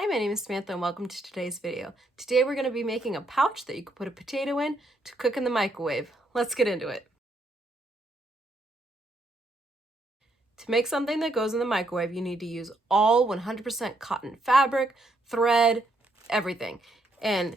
Hi, my name is Samantha and welcome to today's video. Today we're going to be making a pouch that you can put a potato in to cook in the microwave. Let's get into it. To make something that goes in the microwave, you need to use all 100% cotton fabric, thread, everything. And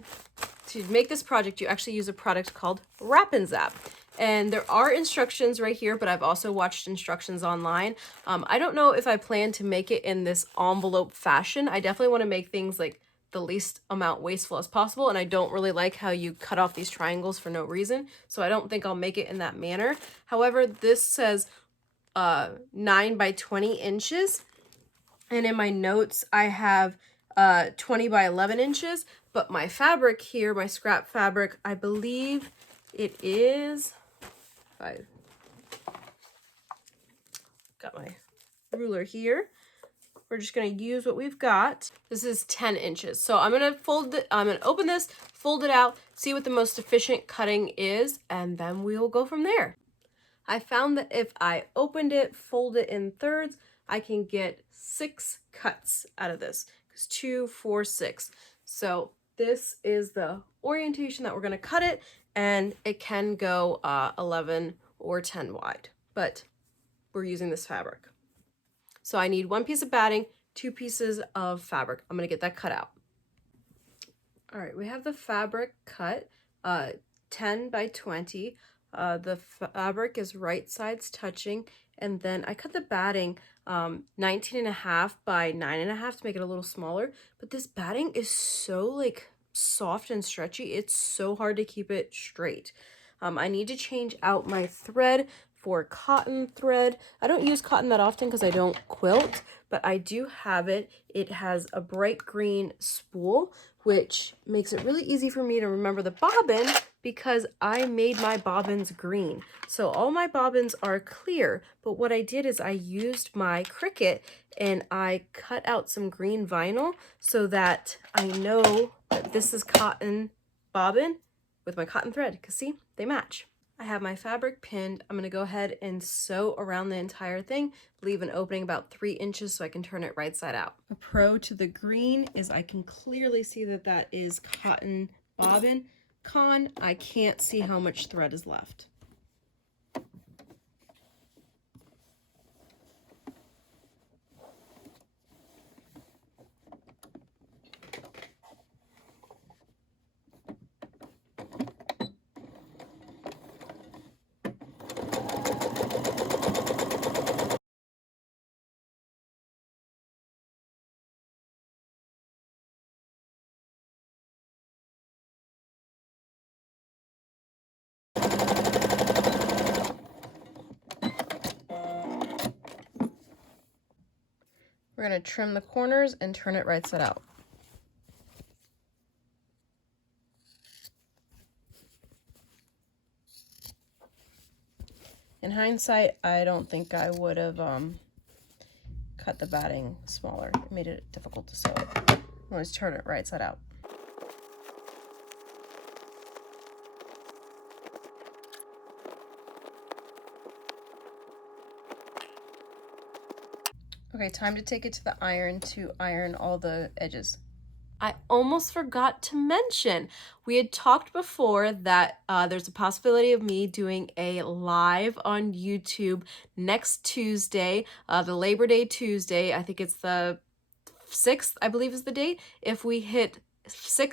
to make this project, you actually use a product called Wrap and Zap. And there are instructions right here, but I've also watched instructions online. I don't know if I plan to make it in this envelope fashion. I definitely want to make things like the least amount wasteful as possible, and I don't really like how you cut off these triangles for no reason, so I don't think I'll make it in that manner. However, this says 9 by 20 inches, and in my notes I have 20 by 11 inches, but my fabric here, my scrap fabric, I believe it is, I got my ruler here. We're just gonna use what we've got. This is 10 inches. So I'm gonna open this, fold it out, see what the most efficient cutting is, and then we'll go from there. I found that if I opened it, fold it in thirds, I can get 6 cuts out of this. Because 2, 4, 6. So this is the orientation that we're gonna cut it, and it can go 11 or 10 wide, but we're using this fabric. So I need 1 piece of batting, 2 pieces of fabric. I'm gonna get that cut out. All right, we have the fabric cut, 10 by 20. The fabric is right sides touching, and then I cut the batting 19.5 by 9.5 to make it a little smaller. But this batting is so like soft and stretchy, it's so hard to keep it straight. I need to change out my thread for cotton thread. I don't use cotton that often because I don't quilt, but I do have it. It has a bright green spool, which makes it really easy for me to remember the bobbin because I made my bobbins green. So all my bobbins are clear, but what I did is I used my Cricut and I cut out some green vinyl so that I know that this is cotton bobbin with my cotton thread, because see, they match. I have my fabric pinned. I'm going to go ahead and sew around the entire thing, leave an opening about 3 inches so I can turn it right side out. A pro to the green is I can clearly see that that is cotton bobbin. Con, I can't see how much thread is left. We're going to trim the corners and turn it right side out. In hindsight, I don't think I would have cut the batting smaller. It made it difficult to sew it. Let's turn it right side out. Okay, time to take it to the iron to iron all the edges. I almost forgot to mention, we had talked before that there's a possibility of me doing a live on YouTube next Tuesday, the Labor Day Tuesday. I think it's the 6th, I believe is the date. If we hit if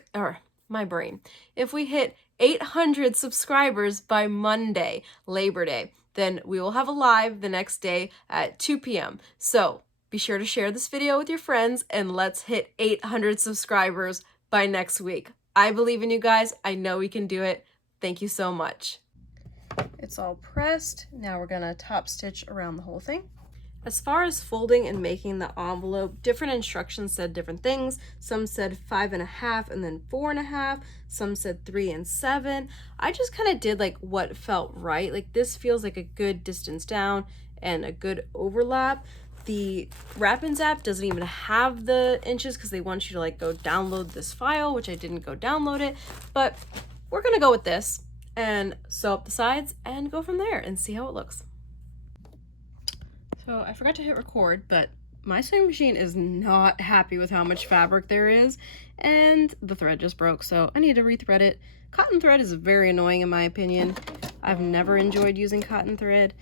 we hit 800 subscribers by Monday, Labor Day, then we will have a live the next day at 2 p.m. So be sure to share this video with your friends and let's hit 800 subscribers by next week. I believe in you guys. I know we can do it. Thank you so much. It's all pressed. Now we're gonna top stitch around the whole thing. As far as folding and making the envelope, different instructions said different things. Some said 5.5 and then 4.5. Some said 3 and 7. I just kind of did like what felt right. Like this feels like a good distance down and a good overlap. The Wrap and Zap doesn't even have the inches because they want you to like go download this file, which I didn't go download it, but we're gonna go with this and sew up the sides and go from there and see how it looks. So I forgot to hit record, but My sewing machine is not happy with how much fabric there is, and the thread just broke, so I need to rethread it. Cotton thread is very annoying in my opinion. I've never enjoyed using cotton thread.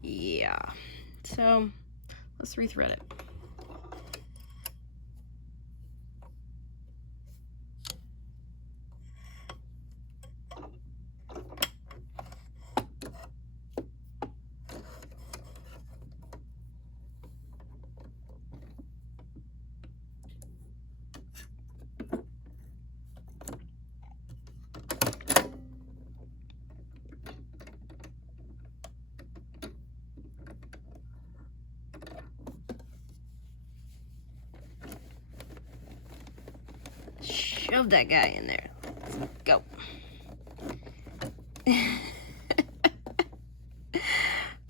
Yeah, so let's rethread it. Shove that guy in there. Go.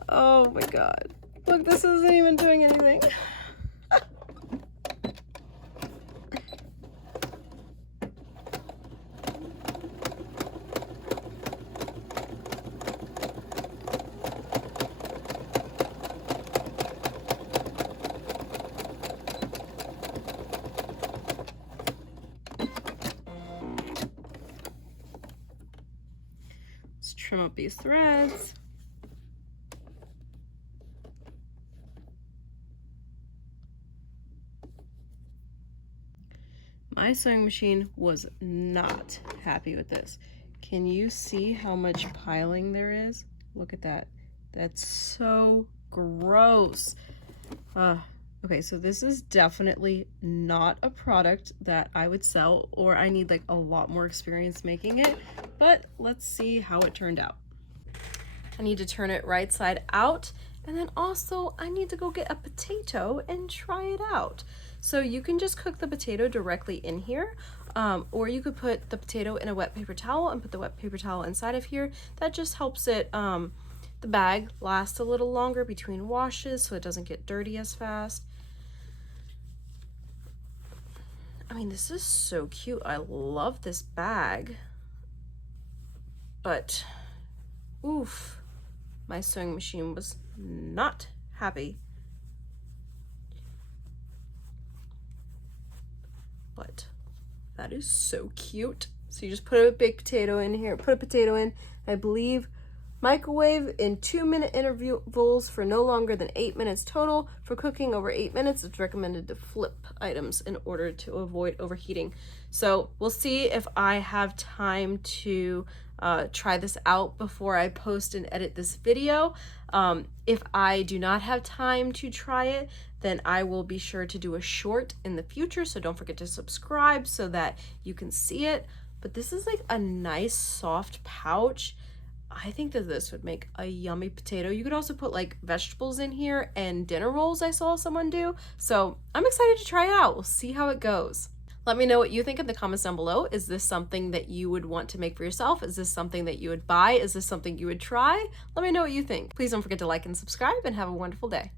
Oh my god. Look, this isn't even doing anything. Let's trim up these threads. My sewing machine was not happy with this. Can you see how much piling there is? Look at that. That's so gross. Okay, so this is definitely not a product that I would sell, or I need like a lot more experience making it, but let's see how it turned out. I need to turn it right side out, and then also I need to go get a potato and try it out. So you can just cook the potato directly in here, or you could put the potato in a wet paper towel and put the wet paper towel inside of here. That just helps it, the bag last a little longer between washes so it doesn't get dirty as fast. I mean, this is so cute. I love this bag, but oof, my sewing machine was not happy. But that is so cute. So you just put a baked potato in here, put a potato in, I believe microwave in 2-minute intervals for no longer than 8 minutes total. For cooking over 8 minutes, it's recommended to flip items in order to avoid overheating. So we'll see if I have time to try this out before I post and edit this video. If I do not have time to try it, then I will be sure to do a short in the future. So don't forget to subscribe so that you can see it. But this is like a nice soft pouch. I think that this would make a yummy potato. You could also put like vegetables in here and dinner rolls I saw someone do. So I'm excited to try it out. We'll see how it goes. Let me know what you think in the comments down below. Is this something that you would want to make for yourself? Is this something that you would buy? Is this something you would try? Let me know what you think. Please don't forget to like and subscribe, and have a wonderful day.